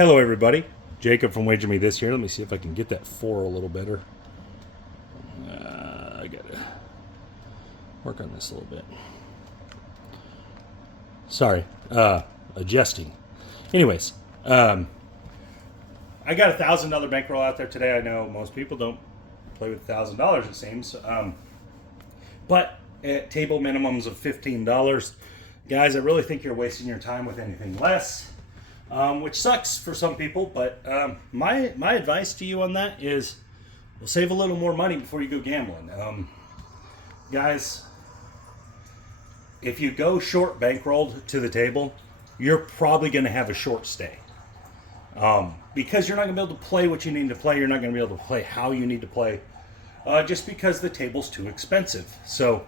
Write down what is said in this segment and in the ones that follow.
Hello, everybody. Jacob from Wager Me This here. Let me see if I can get that 4 a little better. I gotta work on this a little bit. Sorry, adjusting. Anyways, I got $1,000 bankroll out there today. I know most people don't play with $1,000, it seems. But at table minimums of $15, guys, I really think you're wasting your time with anything less. Which sucks for some people, but my advice to you on that is we'll save a little more money before you go gambling. Guys, if you go short bankrolled to the table, you're probably going to have a short stay. Because you're not going to be able to play what you need to play. You're not going to be able to play how you need to play. Just because the table's too expensive. So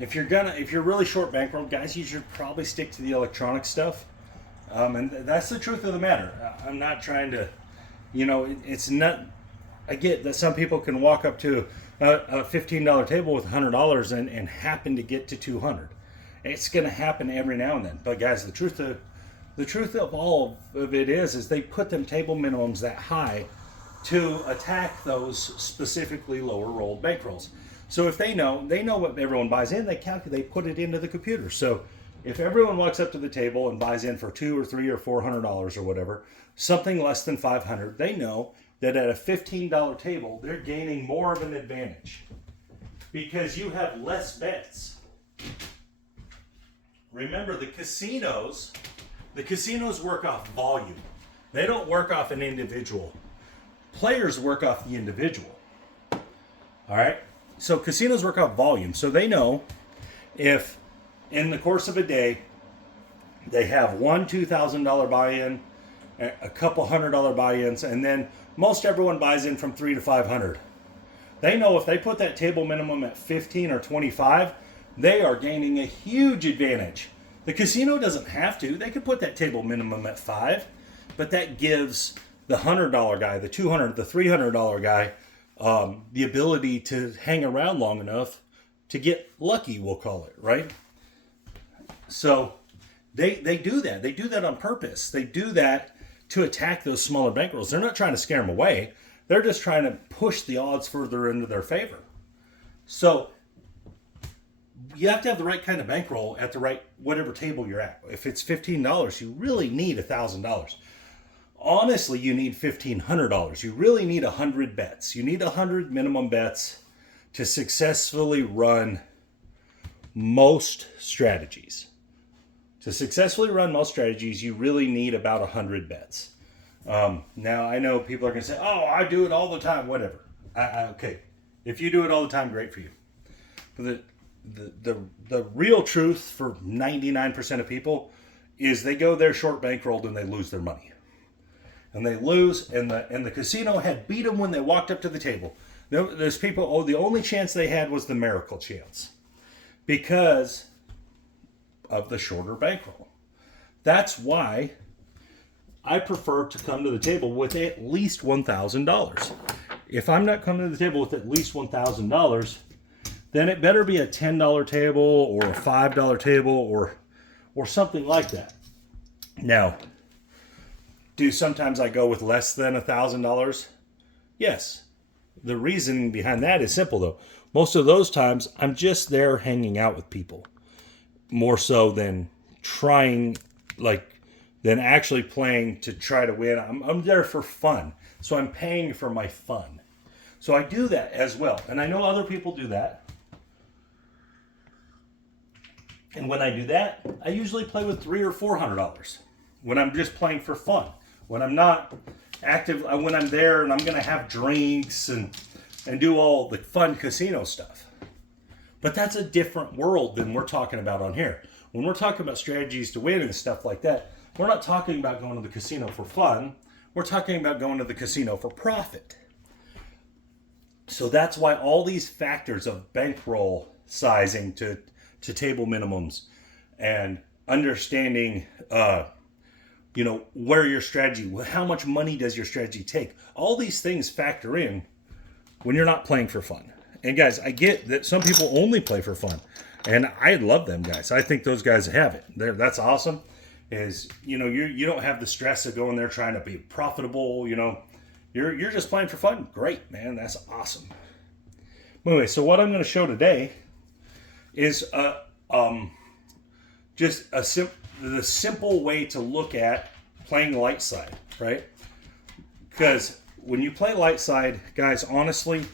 if you're really short bankrolled, guys, you should probably stick to the electronic stuff. And that's the truth of the matter. I'm not trying to, it's not. I get that some people can walk up to a $15 table with $100 and happen to get to $200. It's going to happen every now and then. But guys, the truth of all of it is they put them table minimums that high to attack those specifically lower rolled bankrolls. So if they know what everyone buys in, they calculate, put it into the computer. So if everyone walks up to the table and buys in for $200 or $300 or $400 or whatever, something less than $500, they know that at a $15 table, they're gaining more of an advantage because you have less bets. Remember, the casinos work off volume. They don't work off an individual. Players work off the individual. All right? So casinos work off volume. So they know if in the course of a day, they have one $2,000 buy-in, a couple $100 buy-ins, and then most everyone buys in from $300 to $500. They know if they put that table minimum at 15 or 25, they are gaining a huge advantage. The casino doesn't have to. They could put that table minimum at 5, but that gives the $100 guy, the $200, the $300 guy, the ability to hang around long enough to get lucky, we'll call it, right? So they do that. They do that on purpose. They do that to attack those smaller bankrolls. They're not trying to scare them away. They're just trying to push the odds further into their favor. So you have to have the right kind of bankroll at the right whatever table you're at. If it's $15, you really need $1,000. Honestly, you need $1,500. You really need 100 bets. You need 100 minimum bets to successfully run most strategies. To successfully run most strategies, you really need about 100 bets. Now, I know people are going to say, oh, I do it all the time, whatever. Okay, if you do it all the time, great for you. But the real truth for 99% of people is they go there short bankrolled and they lose their money. And they lose, and the casino had beat them when they walked up to the table. There's people, the only chance they had was the miracle chance. Because of the shorter bankroll. That's why I prefer to come to the table with at least $1,000. If I'm not coming to the table with at least $1,000, then it better be a $10 table or a $5 table or something like that. Now, do sometimes I go with less than $1,000? Yes. The reason behind that is simple though. Most of those times I'm just there hanging out with people. More so than than actually playing to try to win. I'm there for fun. So I'm paying for my fun. So I do that as well. And I know other people do that. And when I do that, I usually play with $300 or $400 when I'm just playing for fun. When I'm not active, when I'm there and I'm going to have drinks and do all the fun casino stuff. But that's a different world than we're talking about on here. When we're talking about strategies to win and stuff like that, we're not talking about going to the casino for fun. We're talking about going to the casino for profit. So that's why all these factors of bankroll sizing to table minimums and understanding, where your strategy, how much money does your strategy take? All these things factor in when you're not playing for fun. And guys, I get that some people only play for fun. And I love them guys. I think those guys have it. That's awesome. is, you know, you don't have the stress of going there trying to be profitable, you know. You're just playing for fun. Great, man. That's awesome. Anyway, so what I'm going to show today is just the simple way to look at playing Lightside, right? Because when you play Lightside, guys, honestly,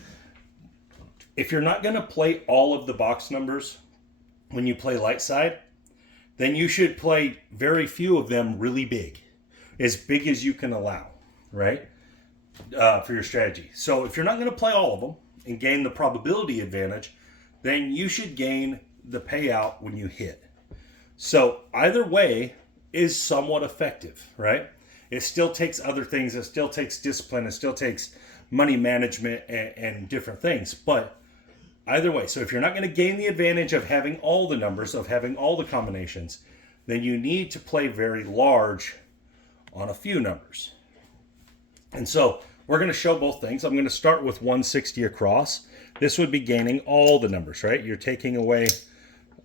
if you're not going to play all of the box numbers when you play Lightside, then you should play very few of them really big as you can allow, right? For your strategy. So if you're not going to play all of them and gain the probability advantage, then you should gain the payout when you hit. So either way is somewhat effective, right? It still takes other things. It still takes discipline. It still takes money management and different things. But either way, so if you're not going to gain the advantage of having all the numbers, of having all the combinations, then you need to play very large on a few numbers. And so we're going to show both things. I'm going to start with 160 across. This would be gaining all the numbers, right? You're taking away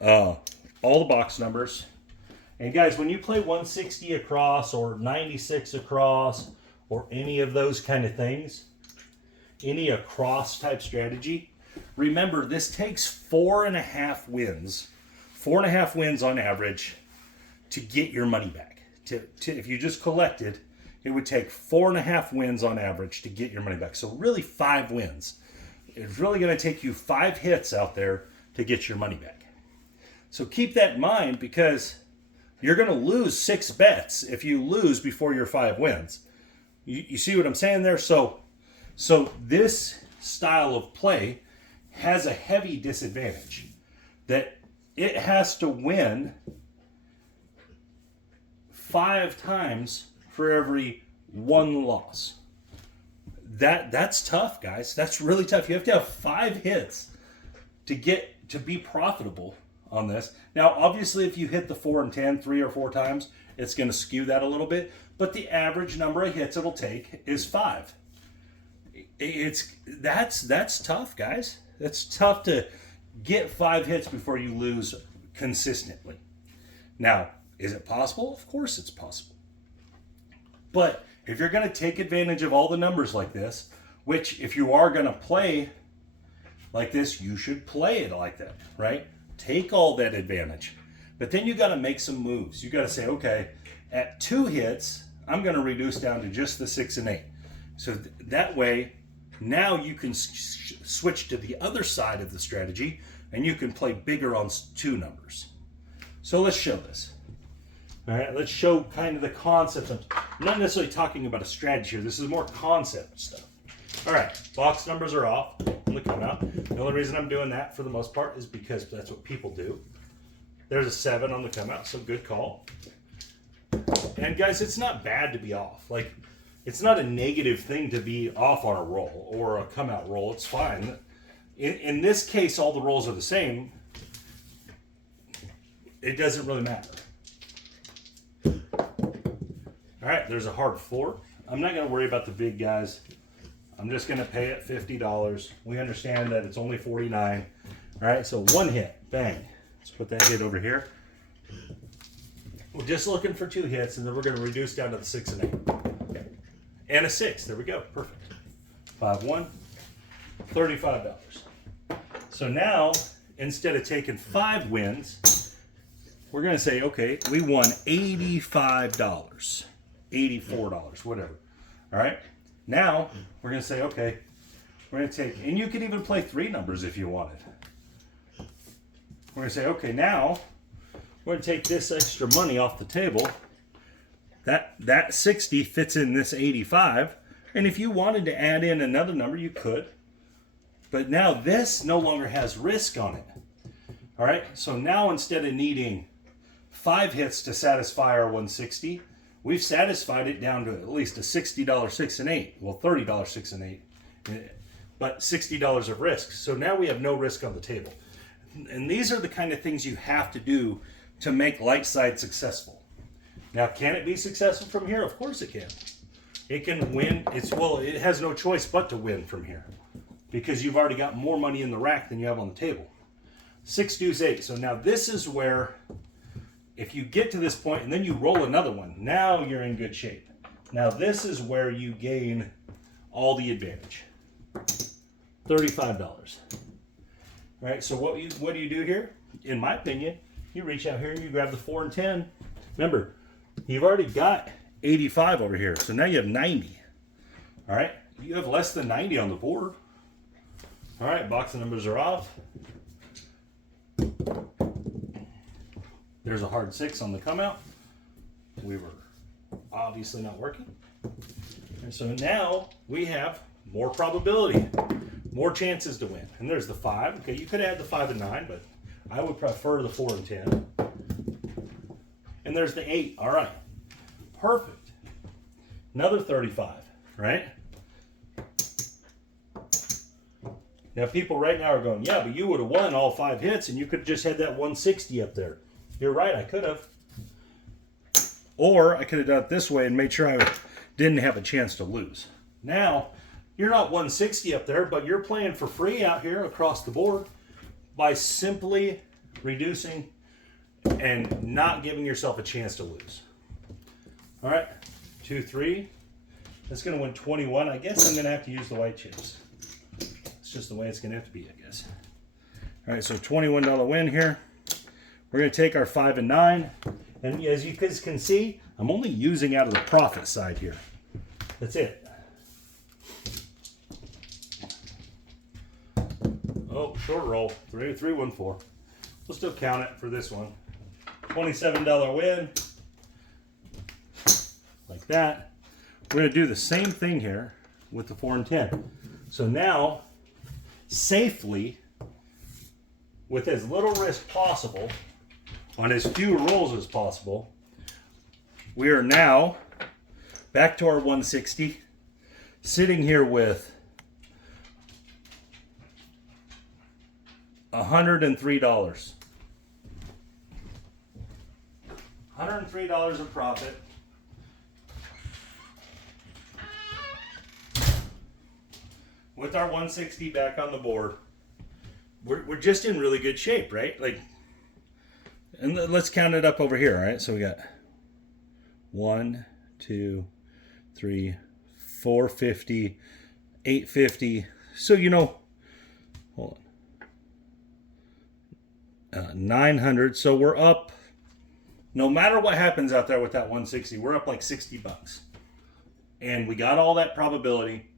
all the box numbers. And guys, when you play 160 across or 96 across or any of those kind of things, any across type strategy, remember this takes 4.5 wins, 4.5 wins on average to get your money back. If you just collected, it would take 4.5 wins on average to get your money back. So really 5 wins. It's really going to take you 5 hits out there to get your money back. So keep that in mind, because you're going to lose 6 bets if you lose before your 5 wins. You see what I'm saying there? So this style of play has a heavy disadvantage, that it has to win 5 times for every 1 loss. That's tough, guys. That's really tough. You have to have 5 hits to be profitable on this. Now, obviously, if you hit the 4 and 10 3 or 4 times, it's going to skew that a little bit. But the average number of hits it'll take is 5. That's tough, guys. It's tough to get 5 hits before you lose consistently. Now, is it possible? Of course it's possible. But if you're going to take advantage of all the numbers like this, which if you are going to play like this, you should play it like that, right? Take all that advantage. But then you got to make some moves. You got to say, okay, at 2 hits, I'm going to reduce down to just the 6 and 8. So that way, now you can switch to the other side of the strategy, and you can play bigger on 2 numbers. So let's show this. All right, let's show kind of the concept. I'm not necessarily talking about a strategy here. This is more concept stuff. All right, box numbers are off on the come out. The only reason I'm doing that for the most part is because that's what people do. There's a 7 on the come out, so good call. And guys, it's not bad to be off. Like, it's not a negative thing to be off on a roll or a come out roll. It's fine. In this case, all the rolls are the same. It doesn't really matter. All right, there's a hard floor. I'm not going to worry about the big guys. I'm just going to pay it $50. We understand that it's only $49. All right, so 1 hit, bang. Let's put that hit over here. We're just looking for 2 hits, and then we're going to reduce down to the 6 and 8. And a 6, there we go, perfect. 5-1, $35. So now, instead of taking 5 wins, we're going to say, okay, we won $85. $84, whatever. All right. Now we're going to say, okay, we're going to take, and you can even play 3 numbers if you wanted. We're going to say, okay, now we're going to take this extra money off the table. That 60 fits in this 85. And if you wanted to add in another number, you could. But now this no longer has risk on it. All right. So now instead of needing 5 hits to satisfy our 160, we've satisfied it down to at least a $60 6 and 8. Well, $30 6 and 8, but $60 of risk. So now we have no risk on the table. And these are the kind of things you have to do to make Lightside successful. Now, can it be successful from here? Of course it can. It can win. It has no choice but to win from here, because you've already got more money in the rack than you have on the table. 6 deuce 8. So now this is where if you get to this point and then you roll another one, now you're in good shape. Now this is where you gain all the advantage. $35. Right, so what do you do here? In my opinion, you reach out here and you grab the 4 and 10. Remember, you've already got 85 over here, so now you have 90. All right, you have less than 90 on the board. All right, box of numbers are off. There's a hard 6 on the come out. We were obviously not working. And so now we have more probability, more chances to win. And there's the 5. Okay, you could add the 5 and 9, but I would prefer the 4 and 10. And there's the 8. All right, perfect. Another 35, right? Now people right now are going, yeah, but you would have won all 5 hits and you could have just had that 160 up there. You're right, I could have. Or I could have done it this way and made sure I didn't have a chance to lose. Now, you're not 160 up there, but you're playing for free out here across the board by simply reducing and not giving yourself a chance to lose. All right, 2, 3. That's going to win 21. I guess I'm going to have to use the white chips. It's just the way it's going to have to be, I guess. All right, so $21 win here. We're going to take our 5 and 9. And as you guys can see, I'm only using out of the profit side here. That's it. Oh, short roll. 314. We'll still count it for this one. $27 win. Like that. We're going to do the same thing here with the 4 and 10. So now, safely, with as little risk possible, on as few rolls as possible, we are now back to our 160, sitting here with $103. $103 of profit. With our 160 back on the board, we're just in really good shape, right? Like, and let's count it up over here, all right? So we got 1, 2, 3, 450, 850. So, you know, hold on. 900. So we're up, no matter what happens out there with that 160, we're up like $60. And we got all that probability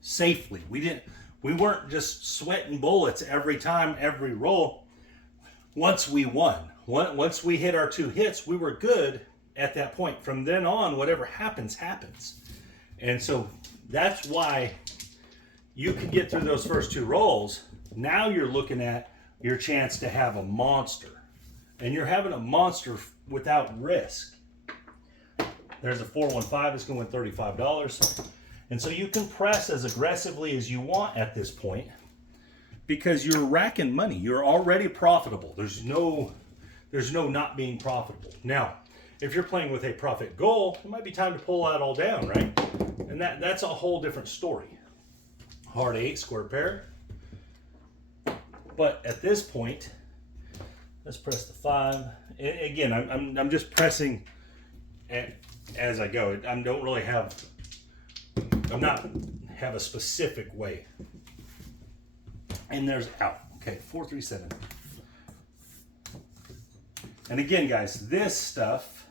safely. We weren't just sweating bullets every time, every roll. Once we won, once we hit our 2 hits, we were good at that point. From then on, whatever happens, happens. And so that's why you can get through those first 2 rolls. Now you're looking at your chance to have a monster. And you're having a monster without risk. There's a 415, it's going to win $35. And so you can press as aggressively as you want at this point because you're racking money. You're already profitable. There's no not being profitable. Now, if you're playing with a profit goal, it might be time to pull that all down, right? And that's a whole different story. Hard 8, square pair. But at this point, let's press the 5. Again, I'm just pressing as I go. I don't really have... I'm not have a specific way. And there's out. Okay, 437. And again, guys, this stuff,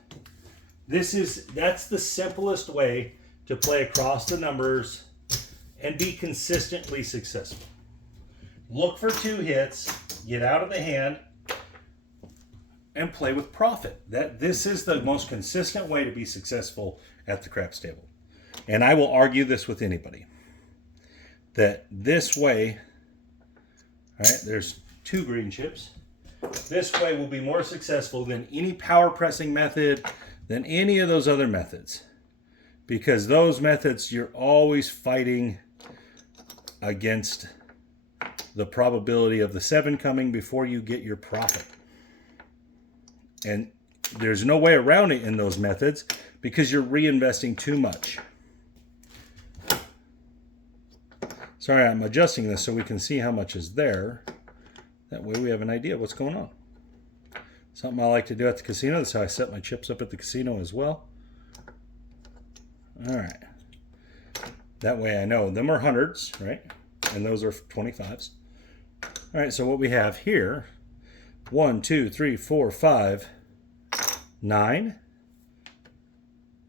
that's the simplest way to play across the numbers and be consistently successful. Look for 2 hits, get out of the hand, and play with profit. This is the most consistent way to be successful at the craps table. And I will argue this with anybody, that this way, all right, there's 2 green chips. This way will be more successful than any power pressing method, than any of those other methods. Because those methods, you're always fighting against the probability of the 7 coming before you get your profit. And there's no way around it in those methods because you're reinvesting too much. Sorry, I'm adjusting this so we can see how much is there. That way we have an idea what's going on. Something I like to do at the casino. That's how I set my chips up at the casino as well. All right. That way I know them are hundreds, right? And those are 25s. All right, so what we have here, 1, 2, 3, 4, 5, 9,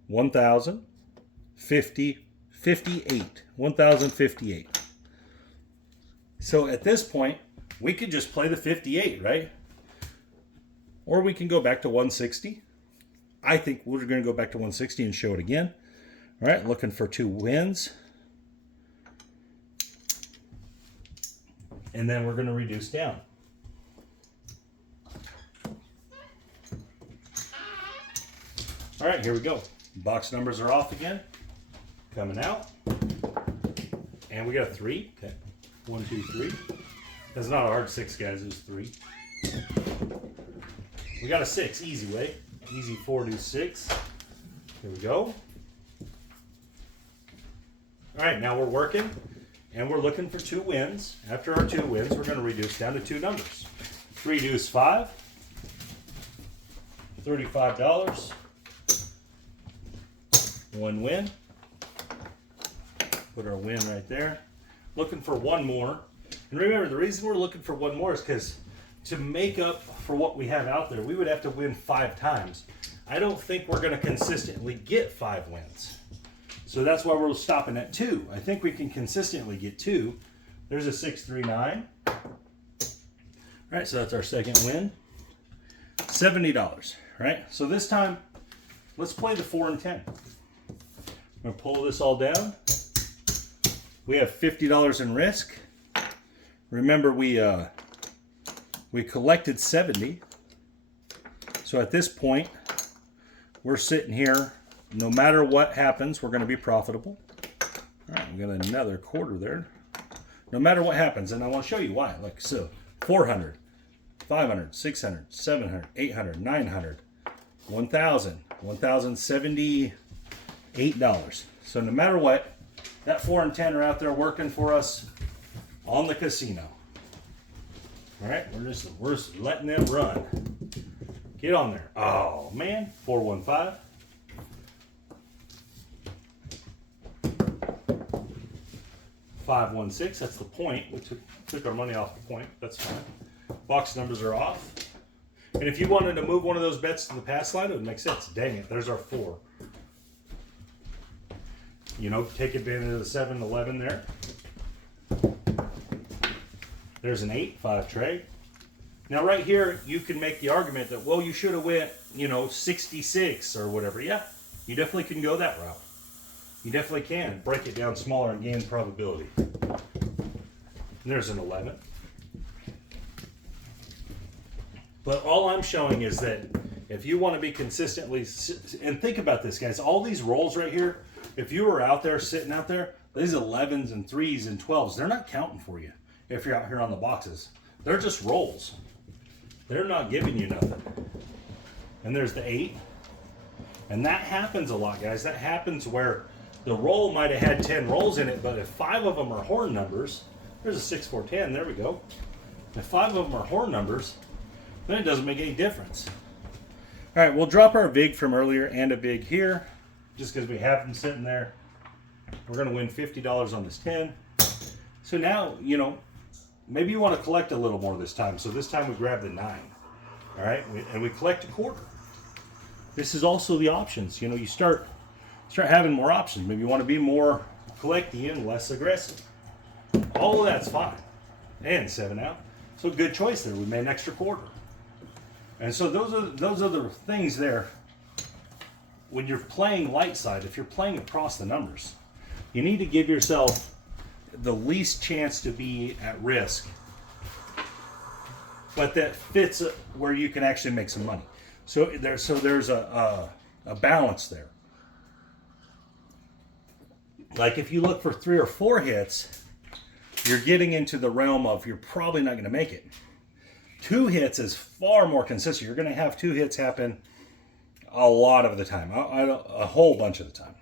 1,000, 50, 58, 1,058. So at this point, we could just play the 58, right? Or we can go back to 160. I think we're going to go back to 160 and show it again. All right, looking for 2 wins. And then we're going to reduce down. All right, here we go. Box numbers are off again. Coming out. And we got a 3. Okay. 1, 2, 3. That's not a hard 6, guys. It's 3. We got a 6. Easy way. Easy 4 to 6. Here we go. All right, now we're working, and we're looking for 2 wins. After our 2 wins, we're going to reduce down to 2 numbers. 3 deuce 5, $35. 1 win. Put our win right there. Looking for 1 more. And remember, the reason we're looking for 1 more is because to make up for what we have out there, we would have to win 5 times. I don't think we're going to consistently get 5 wins. So that's why we're stopping at 2. I think we can consistently get 2. There's a 639. All right, so that's our second win. $70, right? So this time, let's play the 4 and 10. I'm gonna pull this all down. We have $50 in risk. Remember, we collected 70. So at this point, we're sitting here. No matter what happens, we're going to be profitable. All right, we got another quarter there. No matter what happens, and I want to show you why. Like so, 400, 500, 600, 700, 800, 900, 1,000, $1,078. So no matter what, that 4 and 10 are out there working for us on the casino. All right, we're just letting them run. Get on there. Oh man, 415. 516, that's the point. We took our money off the point. That's fine. Box numbers are off. And if you wanted to move one of those bets to the pass line, it would make sense. Dang it, there's our 4. You know, take advantage of the 7, 11 there. There's an 8, 5 trade. Now right here, you can make the argument that, well, you should have went, 66 or whatever. Yeah, you definitely can go that route. You definitely can break it down smaller and gain probability. And there's an 11. But all I'm showing is that if you want to be consistently, and think about this, guys, all these rolls right here, if you were out there, sitting out there, these 11s and 3s and 12s, they're not counting for you if you're out here on the boxes. They're just rolls. They're not giving you nothing. And there's the 8. And that happens a lot, guys. That happens where the roll might have had 10 rolls in it, but if 5 of them are horn numbers, there's a 6, 4, 10, there we go. If 5 of them are horn numbers, then it doesn't make any difference. All right, we'll drop our vig from earlier and a vig here, just because we have them sitting there. We're gonna win $50 on this 10. So now, maybe you want to collect a little more this time. So this time we grab the 9, all right? And we collect a quarter. This is also the options. You start having more options. Maybe you want to be more collecty and less aggressive. All of that's fine. And 7 out. So good choice there. We made an extra quarter. And so those are the things there. When you're playing Lightside, if you're playing across the numbers, you need to give yourself the least chance to be at risk, but that fits where you can actually make some money. So there's a balance there. Like if you look for 3 or 4 hits, you're getting into the realm of you're probably not going to make it. 2 hits is far more consistent. You're going to have 2 hits happen a lot of the time, a whole bunch of the time.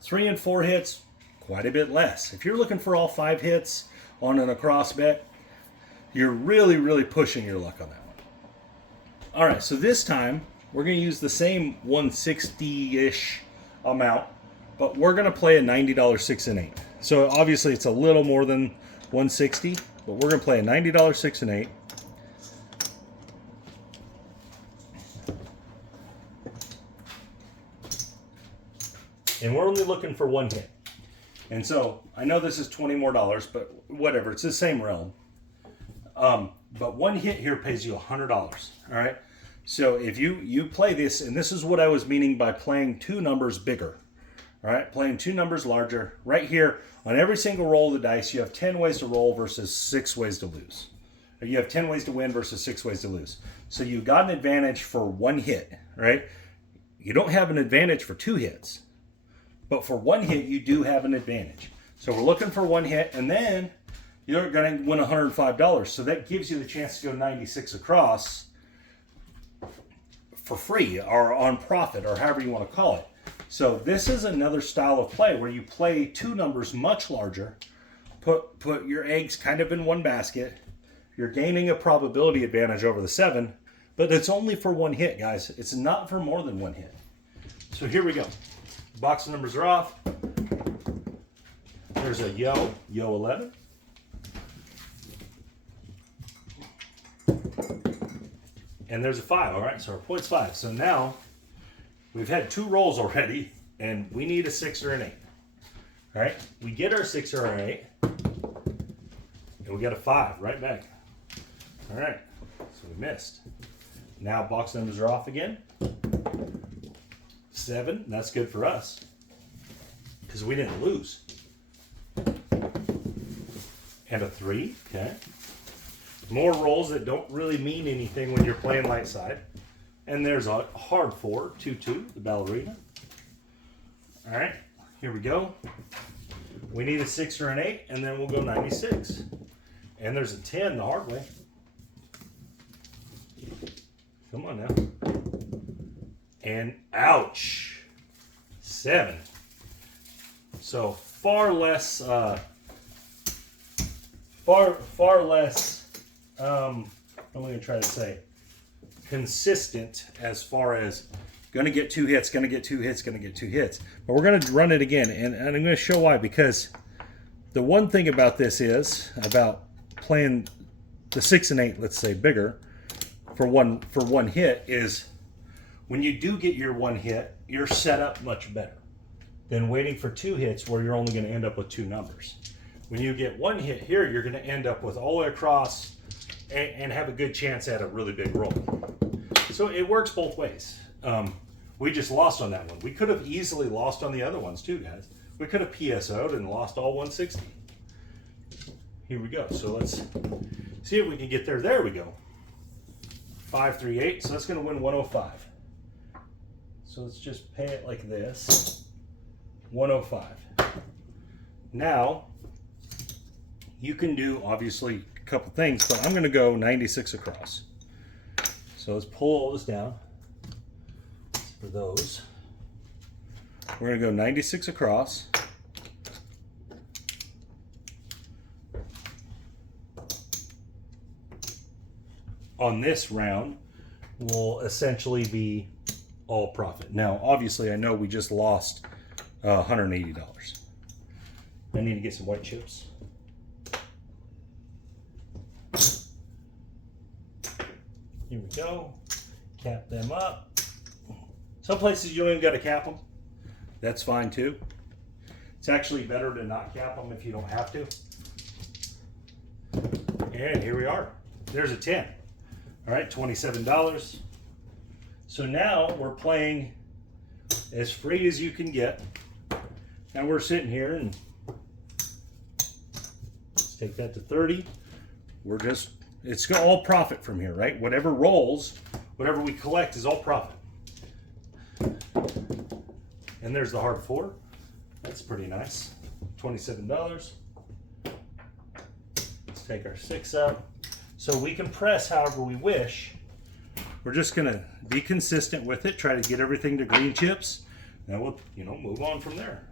3 and 4 hits, quite a bit less. If you're looking for all 5 hits on an across bet, you're really, really pushing your luck on that one. All right, so this time we're going to use the same 160-ish amount, but we're going to play a $90 6 and 8. So obviously it's a little more than 160, but we're going to play a $90 6 and 8. And we're only looking for one hit. And so I know this is $20 more, but whatever, it's the same realm. But one hit here pays you $100. All right. So if you play this, and this is what I was meaning by playing two numbers bigger. All right, playing two numbers larger. Right here, on every single roll of the dice, you have 10 ways to roll versus 6 ways to lose. Or you have 10 ways to win versus 6 ways to lose. So you got an advantage for one hit, right? You don't have an advantage for two hits. But for one hit, you do have an advantage. So we're looking for one hit, and then you're going to win $105. So that gives you the chance to go 96 across for free or on profit or however you want to call it. So this is another style of play where you play two numbers much larger, put your eggs kind of in one basket. You're gaining a probability advantage over the 7, but it's only for one hit, guys. It's not for more than one hit. So here we go. Box numbers are off. There's a yo 11. And there's a 5, all right? So our point's 5. So now we've had 2 rolls already, and we need a 6 or an 8. All right? We get our 6 or our 8, and we got a 5 right back. All right, so we missed. Now box numbers are off again. 7, that's good for us because we didn't lose. And a 3, okay. More rolls that don't really mean anything when you're playing Lightside. And there's a hard 4, 2-2, the ballerina. All right, here we go. We need a 6 or an 8, and then we'll go 96. And there's a 10 the hard way. Come on now. And ouch, 7. So far less, far less. I'm going to try to say consistent as far as going to get 2 hits, going to get 2 hits, going to get 2 hits. But we're going to run it again, and I'm going to show why. Because the one thing about this is about playing the 6 and 8, let's say bigger, for one hit is when you do get your one hit, you're set up much better than waiting for 2 hits where you're only going to end up with 2 numbers. When you get one hit here, you're going to end up with all the way across and have a good chance at a really big roll. So it works both ways. We just lost on that one. We could have easily lost on the other ones too, guys. We could have PSO'd and lost all 160. Here we go. So let's see if we can get there. There we go. 5, 3, 8. So that's going to win 105. So let's just pay it like this. 105. Now, you can do obviously a couple things, but I'm going to go 96 across. So let's pull all this down for those. We're going to go 96 across. On this round will essentially be all profit. Now, obviously, I know we just lost $180. I need to get some white chips. Here we go. Cap them up. Some places you don't even got to cap them. That's fine too. It's actually better to not cap them if you don't have to. And here we are. There's a 10. All right, $27. So now we're playing as free as you can get. Now we're sitting here and let's take that to 30. We're just, it's all profit from here, right? Whatever rolls, whatever we collect is all profit. And there's the hard 4. That's pretty nice. $27. Let's take our 6 out. So we can press however we wish. We're just gonna be consistent with it, try to get everything to green chips. Then we'll, move on from there.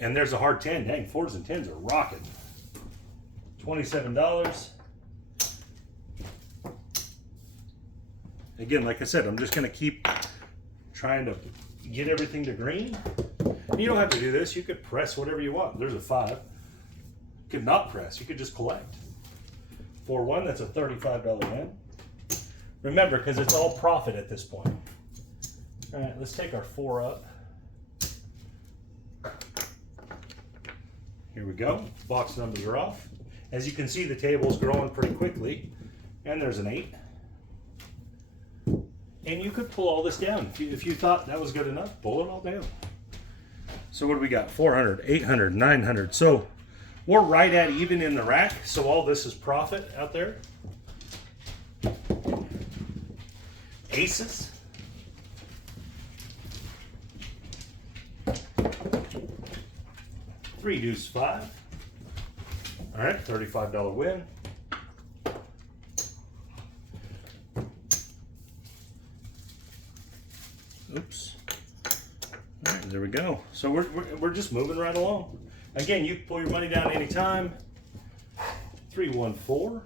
And there's a hard 10. Dang, 4s and 10s are rocking. $27. Again, like I said, I'm just going to keep trying to get everything to green. You don't have to do this. You could press whatever you want. There's a 5. You could not press. You could just collect. 4-1, that's a $35 win. Remember, because it's all profit at this point. All right, let's take our 4 up. Here we go. Box numbers are off. As you can see, the table's growing pretty quickly. And there's an 8. And you could pull all this down. If you thought that was good enough, pull it all down. So what do we got? 400, 800, 900. So we're right at even in the rack. So all this is profit out there. Aces. Three deuce 5. All right, $35 win. Oops. All right, there we go. So we're just moving right along. Again, you can pull your money down anytime. 314.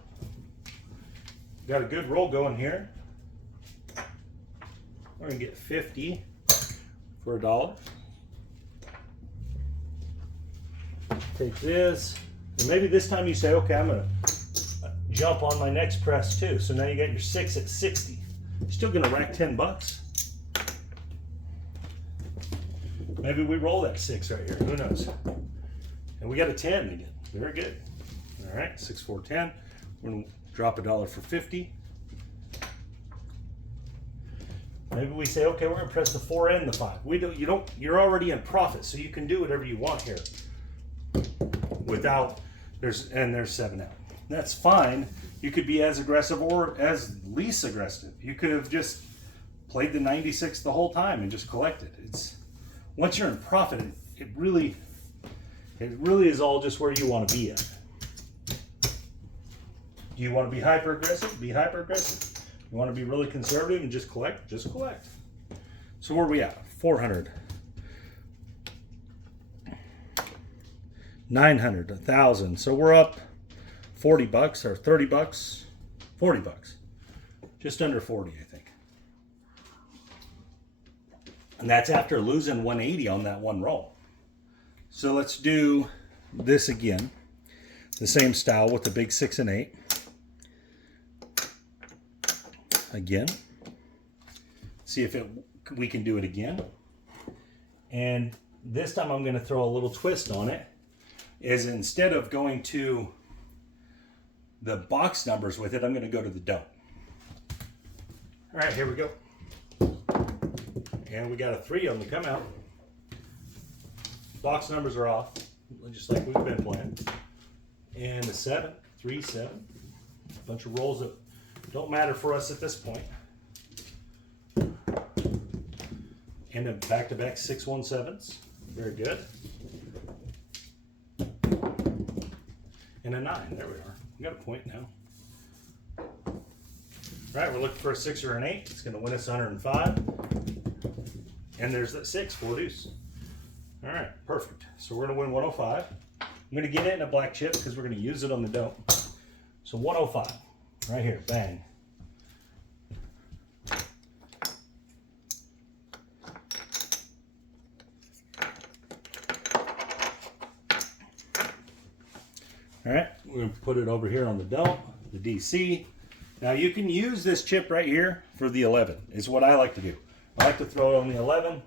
Got a good roll going here. We're gonna get 50 for $1. Take this, and maybe this time you say, okay, I'm gonna jump on my next press too. So now you got your 6 at 60. You're still gonna rack 10 bucks. Maybe we roll that 6 right here, who knows? And we got a 10 again, very good. All right, 6, 4, 10. We're gonna drop $1 for 50. Maybe we say, okay, we're gonna press the 4 and the 5. You're already in profit, so you can do whatever you want here. Without, there's 7 out. That's fine. You could be as aggressive or as least aggressive. You could have just played the 96 the whole time and just collected. It's once you're in profit, it really is all just where you want to be at. Do you want to be hyper aggressive? Be hyper aggressive. You want to be really conservative and just collect? Just collect. So where are we at? 400. 900, 1,000. So we're up 40 bucks or 30 bucks, 40 bucks. Just under 40, I think. And that's after losing 180 on that one roll. So let's do this again. The same style with the big 6 and 8. Again. See if we can do it again. And this time I'm going to throw a little twist on it. Is instead of going to the box numbers with it, I'm going to go to the don't. All right, here we go. And we got a 3 on the come out. Box numbers are off, just like we've been playing. And a 7, 3, 7. A bunch of rolls that don't matter for us at this point. And a back-to-back 6, 1, 7s. Very good. And a 9, there we are. We got a point now. All right, we're looking for a 6 or an 8. It's going to win us 105. And there's that 6, 4 deuce. All right, perfect. So we're going to win 105. I'm going to get it in a black chip because we're going to use it on the don't. So 105, right here, bang. All right, we're going to put it over here on the don't, the DC. Now you can use this chip right here for the 11, is what I like to do. I like to throw it on the 11.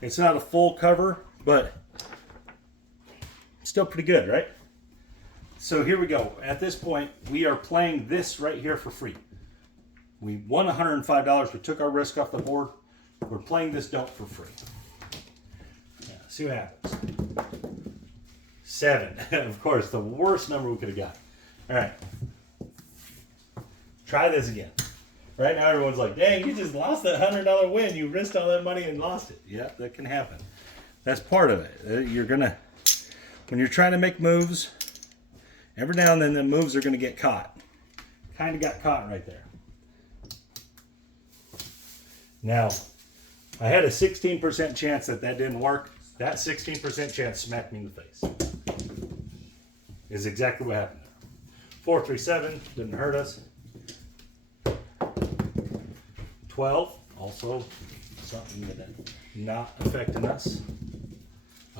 It's not a full cover, but still pretty good, right? So here we go. At this point, we are playing this right here for free. We won $105. We took our risk off the board. We're playing this don't for free. Yeah, see what happens. 7. Of course, the worst number we could have got. All right. Try this again. Right now, everyone's like, dang, you just lost that $100 win. You risked all that money and lost it. Yeah, that can happen. That's part of it. You're going to, when you're trying to make moves, every now and then the moves are going to get caught. Kind of got caught right there. Now, I had a 16% chance that didn't work. That 16% chance smacked me in the face. Is exactly what happened there. 437, didn't hurt us. 12, also something that not affecting us.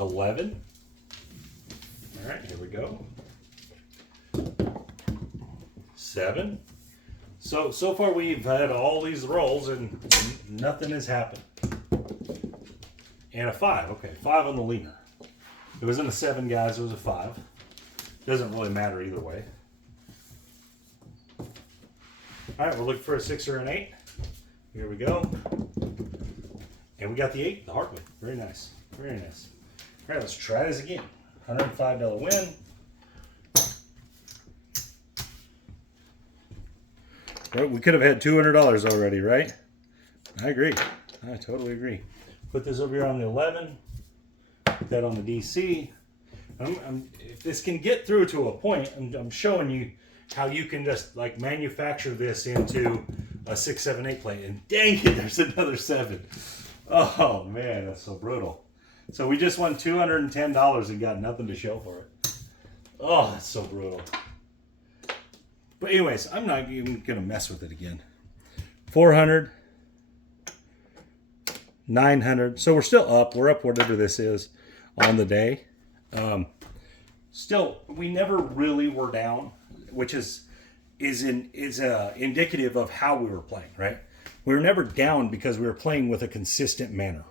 11. All right, here we go. 7. So far we've had all these rolls and nothing has happened. And a 5. Okay, 5 on the leaner. It wasn't a 7, guys. It was a 5. Doesn't really matter either way. All right, we're looking for a 6 or an 8. Here we go. And we got the 8 the hard way. Very nice. Very nice. All right, let's try this again. $105 win. Well, we could have had $200 already, right? I agree. I totally agree. Put this over here on the 11. Put that on the DC. If this can get through to a point, I'm showing you how you can just like manufacture this into a 6, 7, 8 play. And dang it, there's another 7. Oh man, that's so brutal. So we just won $210 and got nothing to show for it. Oh, that's so brutal. But anyways, I'm not even going to mess with it again. 400. 900. So we're still up. We're up whatever this is on the day. Still, we never really were down, which is indicative of how we were playing, right? We were never down because we were playing with a consistent manner.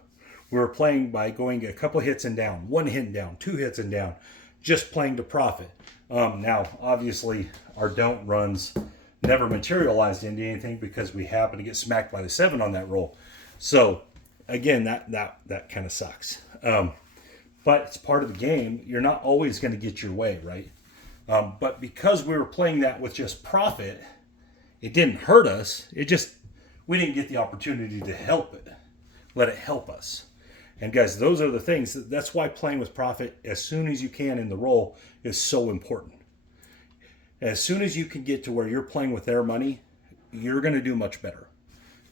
We were playing by going a couple hits and down, 1 hit and down, 2 hits and down, just playing to profit. Now, obviously, our don't runs never materialized into anything because we happened to get smacked by the 7 on that roll. So, again, that kind of sucks. But it's part of the game. You're not always going to get your way, right? But because we were playing that with just profit, it didn't hurt us. We didn't get the opportunity to help it. Let it help us. And guys, those are the things. That's why playing with profit as soon as you can in the roll is so important. As soon as you can get to where you're playing with their money, you're going to do much better.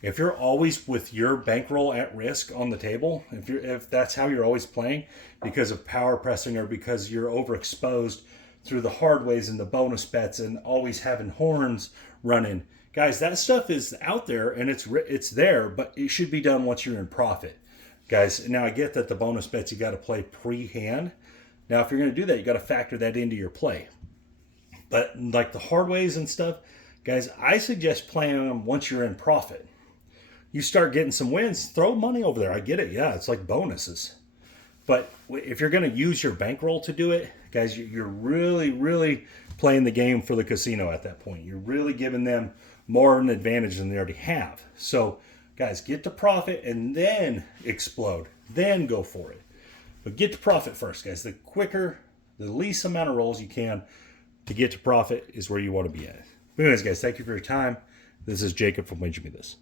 If you're always with your bankroll at risk on the table, if that's how you're always playing because of power pressing or because you're overexposed through the hard ways and the bonus bets and always having horns running, guys, that stuff is out there and it's there, but it should be done once you're in profit. Guys, now I get that the bonus bets you got to play pre-hand. Now, if you're going to do that, you got to factor that into your play. But like the hard ways and stuff, guys, I suggest playing them once you're in profit. You start getting some wins, throw money over there. I get it. Yeah, it's like bonuses. But if you're going to use your bankroll to do it, guys, you're really, really playing the game for the casino at that point. You're really giving them more of an advantage than they already have. So, guys, get to profit and then explode. Then go for it. But get to profit first, guys. The quicker, the least amount of rolls you can to get to profit is where you want to be at. Anyways, guys, thank you for your time. This is Jacob from Win Me This.